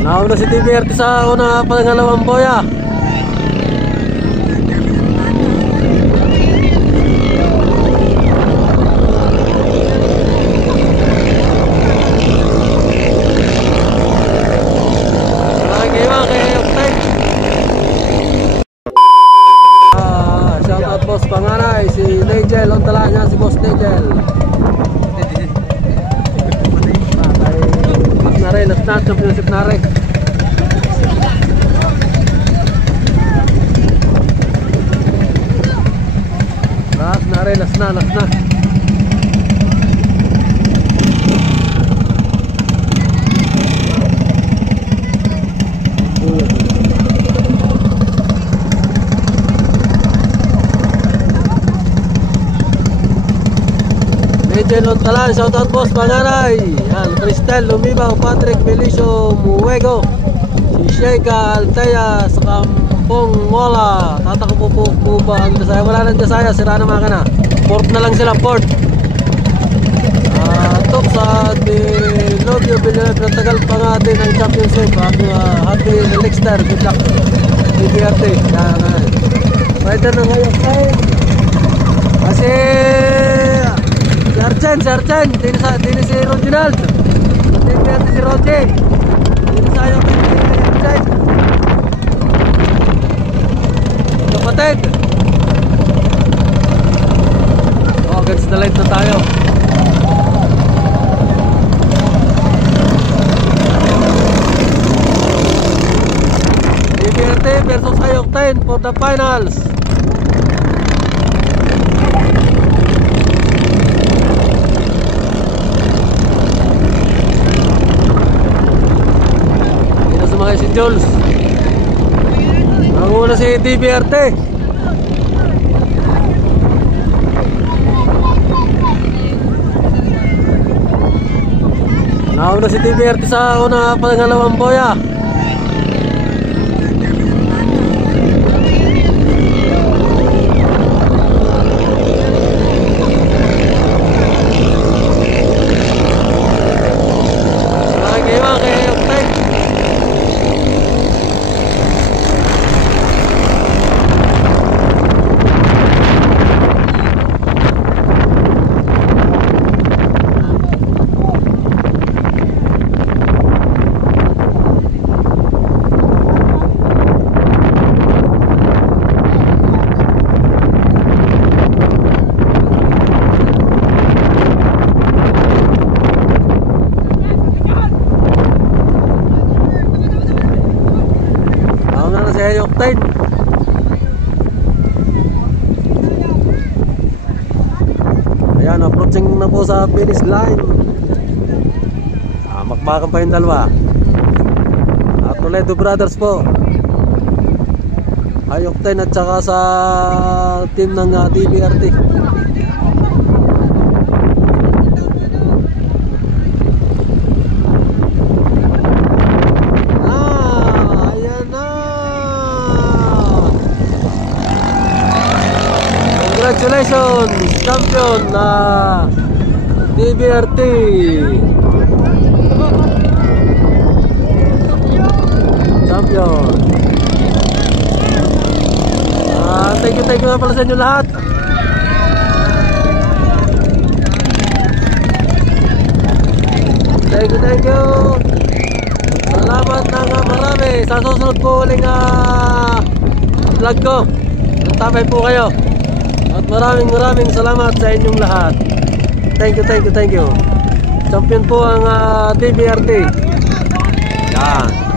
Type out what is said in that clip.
Nauna si DBRT sa una pangalawang boya. Shoutout boss Panganay, si Nigel, on tala niya si boss Nigel. Nare, last na, championship nare. Last nare, last na. Nigel Lontalan, shoutout boss Panganay. Yan, Cristel Lumibaw, Patrick Belicio Muego, si Sheika Altea sa Kampong Mola. Tatako po ba ang Dasaya? Wala nang Dasaya, sira na makina. Port na lang sila, port. Tok sa Dilobio Villanueva, natagal pa nga din ang championship. Happy Elixter, good luck DBRT. Rider na ngayon tayo kasi Sarjan, dini si Reginald. Dini si Roger. Dini tayo kay Sarjan. Kapatid. Against the light na tayo. DBRT versus Ayokten for the finals. Si Jules. Nanguna si DBRT. Nauna si DBRT sa una pangalawang boya. Octane. Ayan, approaching na po sa finish line. Makbakan pa yung dalawa. Toledo Brothers po. Octane at saka sa team ng DBRT. Congratulations, champion na DBRT. Champion. Thank you nga pala sa inyo lahat. Thank you. Salamat ng marami. Sa susunod po uling vlog ko. Tamay po kayo. At maraming salamat sa inyong lahat. Thank you. Champion po ang DBRT. Yan.